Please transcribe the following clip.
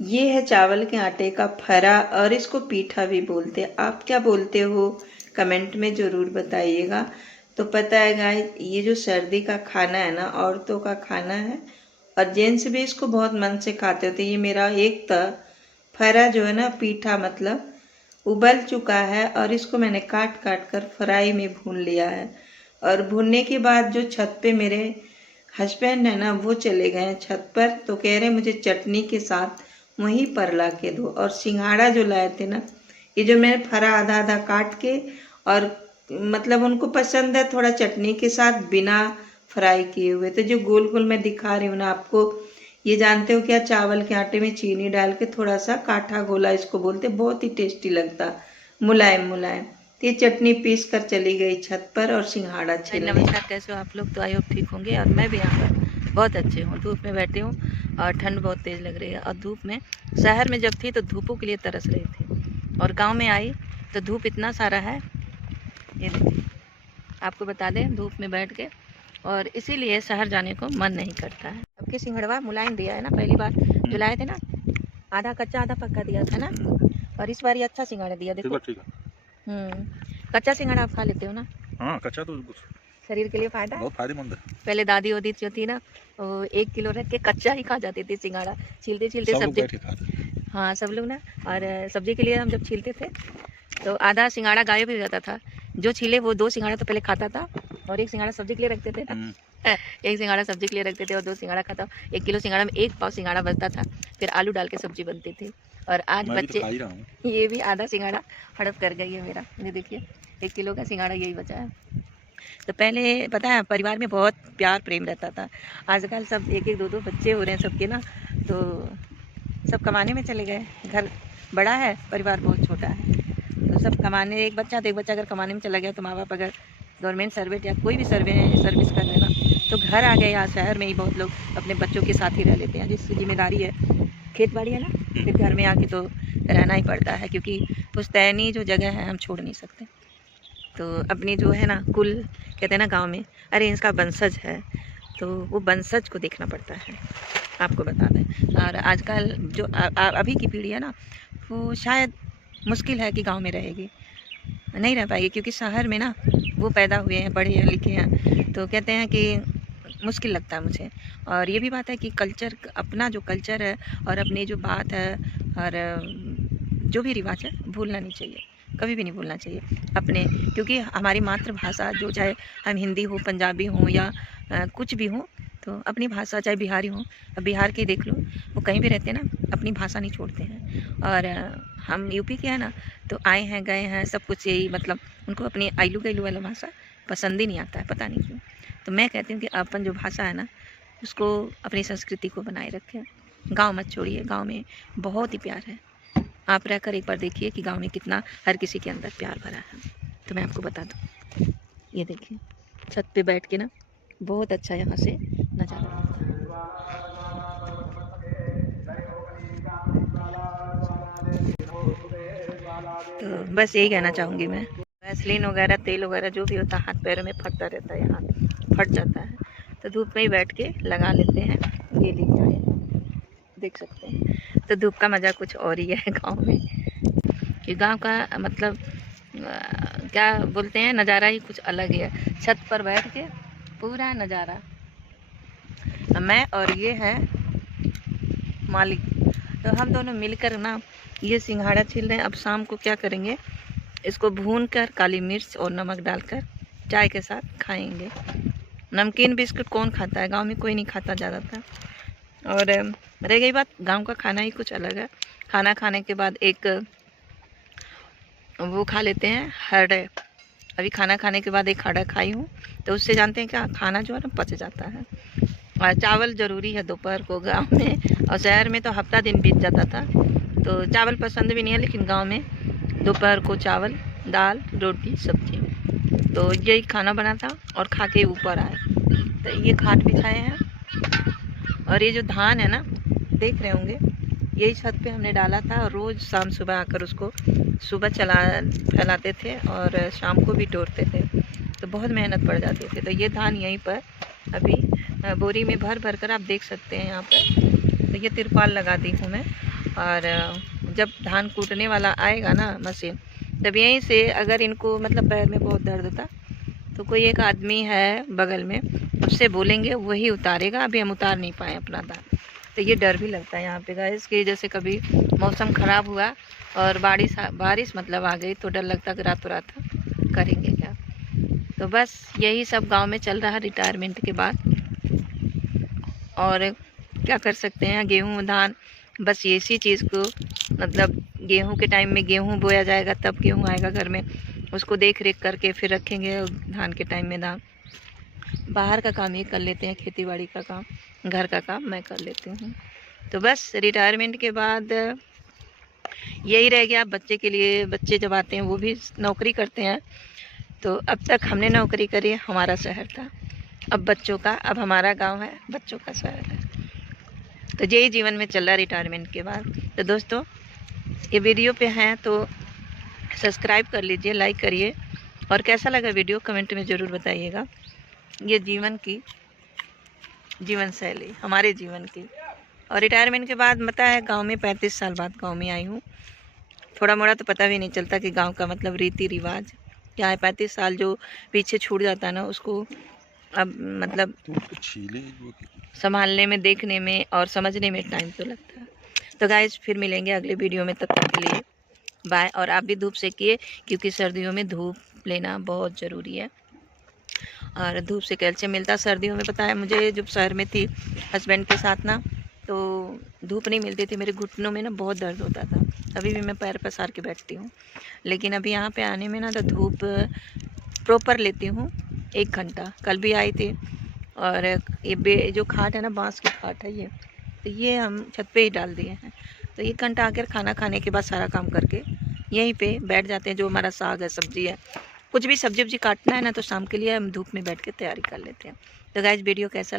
ये है चावल के आटे का फरा और इसको पीठा भी बोलते हैं। आप क्या बोलते हो कमेंट में ज़रूर बताइएगा। तो पता है गाइस, ये जो सर्दी का खाना है ना, औरतों का खाना है और जेंट्स भी इसको बहुत मन से खाते होते। ये मेरा एक था फरा जो है ना, पीठा मतलब उबल चुका है और इसको मैंने काट काट कर फ्राई में भून लिया है। और भूनने के बाद जो छत पे मेरे हस्बैंड है ना, वो चले गए हैं छत पर, तो कह रहे मुझे चटनी के साथ वहीं पर ला के दो। और सिंघाड़ा जो लाए थे ना, ये जो मैंने फरा आधा आधा काट के, और मतलब उनको पसंद है थोड़ा चटनी के साथ बिना फ्राई किए हुए। तो जो गोल गोल मैं दिखा रही हूँ ना आपको, ये जानते हो क्या, चावल के आटे में चीनी डाल के थोड़ा सा काठा गोला इसको बोलते, बहुत ही टेस्टी लगता, मुलायम मुलायम। तो ये चटनी पीस कर चली गई छत पर और सिंघाड़ा छीलने। नमस्कार, कैसे हो आप लोग? तो आई होप ठीक होंगे। और मैं भी यहाँ पर बहुत अच्छे हूँ। धूप में बैठी हूँ और ठंड बहुत तेज़ लग रही है। और धूप में, शहर में जब थी तो धूपों के लिए तरस रही थी, और गांव में आई तो धूप इतना सारा है, ये देखिए आपको बता दें, धूप में बैठ के, और इसीलिए शहर जाने को मन नहीं करता है। अब के सिंघड़वा मुलायम दिया है ना, पहली बार जो लाए थे ना, आधा कच्चा आधा पक्का दिया था ना, और इस बार ये अच्छा सिंघाड़ा दिया। देखो कच्चा सिंघाड़ा आप खा लेते हो ना? हाँ, कच्चा तो शरीर के लिए फायदा, बहुत फायदेमंद है। पहले दादी वादी जो थी ना, वो 1 किलो रख के कच्चा ही खा जाती थी सिंघाड़ा, छीलते छीलते सब्जी। हाँ, सब लोग ना, और सब्जी के लिए हम जब छीलते थे तो आधा सिंघाड़ा गायब भी हो जाता था। जो छीले वो 2 सिंघाड़ा तो पहले खाता था, और 1 सिंघाड़ा सब्जी के लिए रखते थे ना। 1 सिंघाड़ा सब्जी के लिए रखते थे और 2 सिंघाड़ा खाता। 1 किलो सिंघाड़ा में 1 पाव सिंघाड़ा बचता था, फिर आलू डाल के सब्जी बनती थी। और आज बच्चे, ये भी आधा सिंघाड़ा हड़प कर गई है मेरा। ये देखिए 1 किलो का सिंघाड़ा यही बचा है। तो पहले पता है परिवार में बहुत प्यार प्रेम रहता था। आजकल सब 1-1 2-2 बच्चे हो रहे हैं सबके ना, तो सब कमाने में चले गए। घर बड़ा है, परिवार बहुत छोटा है, तो सब कमाने, एक बच्चा अगर कमाने में चला गया तो माँ बाप अगर गवर्नमेंट सर्वेंट या कोई भी सर्विस कर रहे ना, तो घर आ गए। यहाँ शहर में ही बहुत लोग अपने बच्चों के साथ ही रह लेते हैं, जिसकी जिम्मेदारी है खेत बाड़ी है ना, फिर घर में आके तो रहना ही पड़ता है, क्योंकि पुश्तैनी जो जगह है हम छोड़ नहीं सकते। तो अपनी जो है ना, कुल कहते हैं ना गांव में, अरे इसका वंशज है, तो वो वंशज को देखना पड़ता है, आपको बता दें। और आजकल जो अभी की पीढ़ी है ना, वो शायद मुश्किल है कि गांव में रहेगी, नहीं रह पाएगी, क्योंकि शहर में ना वो पैदा हुए हैं, पढ़े लिखे हैं, तो कहते हैं कि मुश्किल लगता है मुझे। और ये भी बात है कि कल्चर, अपना जो कल्चर है और अपनी जो बात है और जो भी रिवाज है, भूलना नहीं चाहिए, कभी भी नहीं भूलना चाहिए अपने, क्योंकि हमारी मातृभाषा जो, चाहे हम हिंदी हो, पंजाबी हो या कुछ भी हो, तो अपनी भाषा, चाहे बिहारी हो, अब बिहार के देख लो, वो कहीं भी रहते हैं ना, अपनी भाषा नहीं छोड़ते हैं। और हम यूपी के हैं ना, तो आए हैं गए हैं सब कुछ यही, मतलब उनको अपनी आइलू गैलू वाला भाषा पसंद ही नहीं आता है, पता नहीं क्यों। तो मैं कहती हूँ कि अपन जो भाषा है ना, उसको, अपनी संस्कृति को बनाए रखें, गाँव मत छोड़िए। गाँव में बहुत ही प्यार है, आप रहकर एक बार देखिए कि गांव में कितना हर किसी के अंदर प्यार भरा है। तो मैं आपको बता दूं, ये देखिए छत पे बैठ के ना, बहुत अच्छा यहाँ से नज़ारा आता है। तो बस यही कहना चाहूँगी मैं, वैसलीन वगैरह, तेल वगैरह जो भी होता है हाथ पैरों में फटता रहता है, यहाँ फट जाता है, तो धूप में ही बैठ के लगा लेते हैं। ये लीजिए, देख सकते हैं, तो धूप का मज़ा कुछ और ही है गांव में, कि गांव का मतलब क्या बोलते हैं, नज़ारा ही कुछ अलग ही है। छत पर बैठ के पूरा नज़ारा, मैं और ये है मालिक, तो हम दोनों मिलकर ना ये सिंघाड़ा छील रहे हैं। अब शाम को क्या करेंगे, इसको भून कर काली मिर्च और नमक डालकर चाय के साथ खाएंगे। नमकीन बिस्कुट कौन खाता है, गांव में कोई नहीं खाता ज़्यादातर। और रह गई बात, गांव का खाना ही कुछ अलग है। खाना खाने के बाद एक वो खा लेते हैं हरड़। अभी खाना खाने के बाद एक हरड़ खाई हूँ, तो उससे जानते हैं क्या, खाना जो है ना पच जाता है। और चावल ज़रूरी है दोपहर को गांव में, और शहर में तो हफ्ता दिन बीत जाता था, तो चावल पसंद भी नहीं है, लेकिन गांव में दोपहर को चावल, दाल, रोटी, सब्जी, तो यही खाना बना था और खा के ऊपर आए। तो ये खाट भी खाए हैं। और ये जो धान है ना, देख रहे होंगे, यही छत पे हमने डाला था, और रोज़ शाम सुबह आकर उसको सुबह फैलाते थे और शाम को भी तोड़ते थे, तो बहुत मेहनत पड़ जाती थी। तो ये धान यहीं पर अभी बोरी में भर भर कर आप देख सकते हैं यहाँ पर। तो ये तिरपाल लगा दी हूँ मैं, और जब धान कूटने वाला आएगा ना मशीन, तब यहीं से अगर इनको मतलब पैर में बहुत दर्द था तो कोई एक आदमी है बगल में, उससे बोलेंगे वही उतारेगा। अभी हम उतार नहीं पाए अपना धान, तो ये डर भी लगता है यहाँ पे गाइस कि जैसे कभी मौसम ख़राब हुआ और बारिश मतलब आ गई तो डर लगता कि रातों रात करेंगे क्या। तो बस यही सब गांव में चल रहा रिटायरमेंट के बाद, और क्या कर सकते हैं। गेहूँ धान बस ये इसी चीज़ को, मतलब गेहूँ के टाइम में गेहूँ बोया जाएगा तब गेहूँ आएगा घर में, उसको देख रेख करके फिर रखेंगे। धान के टाइम में धान, बाहर का काम ये कर लेते हैं, खेती बाड़ी का काम, घर का काम मैं कर लेती हूँ। तो बस रिटायरमेंट के बाद यही रह गया बच्चे के लिए। बच्चे जब आते हैं वो भी नौकरी करते हैं, तो अब तक हमने नौकरी करी, हमारा शहर था, अब बच्चों का, अब हमारा गांव है, बच्चों का शहर है। तो यही जीवन में चल रहा रिटायरमेंट के बाद। तो दोस्तों ये वीडियो पे हैं तो सब्सक्राइब कर लीजिए, लाइक करिए, और कैसा लगा वीडियो कमेंट में ज़रूर बताइएगा। ये जीवन शैली हमारे जीवन की। और रिटायरमेंट के बाद पता है गांव में 35 साल बाद गांव में आई हूँ। थोड़ा मोड़ा तो पता भी नहीं चलता कि गांव का मतलब रीति रिवाज क्या है। 35 साल जो पीछे छूट जाता है ना, उसको अब मतलब संभालने में, देखने में और समझने में टाइम तो लगता है। तो गाइस फिर मिलेंगे अगले वीडियो में, तब तक के लिए बाय। और आप भी धूप सेकिए, क्योंकि सर्दियों में धूप लेना बहुत ज़रूरी है, और धूप से कैल्शियम मिलता है। सर्दियों में पता है मुझे, जब शहर में थी हस्बैंड के साथ ना, तो धूप नहीं मिलती थी, मेरे घुटनों में ना बहुत दर्द होता था। अभी भी मैं पैर पसार के बैठती हूँ, लेकिन अभी यहाँ पे आने में ना तो धूप प्रॉपर लेती हूँ 1 घंटा। कल भी आई थी, और ये जो खाट है ना, बांस की खाट है ये, तो ये हम छत पे ही डाल दिए हैं। तो 1 घंटा आकर खाना खाने के बाद सारा काम करके यहीं पे बैठ जाते हैं। जो हमारा साग है, सब्जी है, कुछ भी सब्जी काटना है ना, तो शाम के लिए हम धूप में बैठ के तैयारी कर लेते हैं। तो गाइस वीडियो कैसा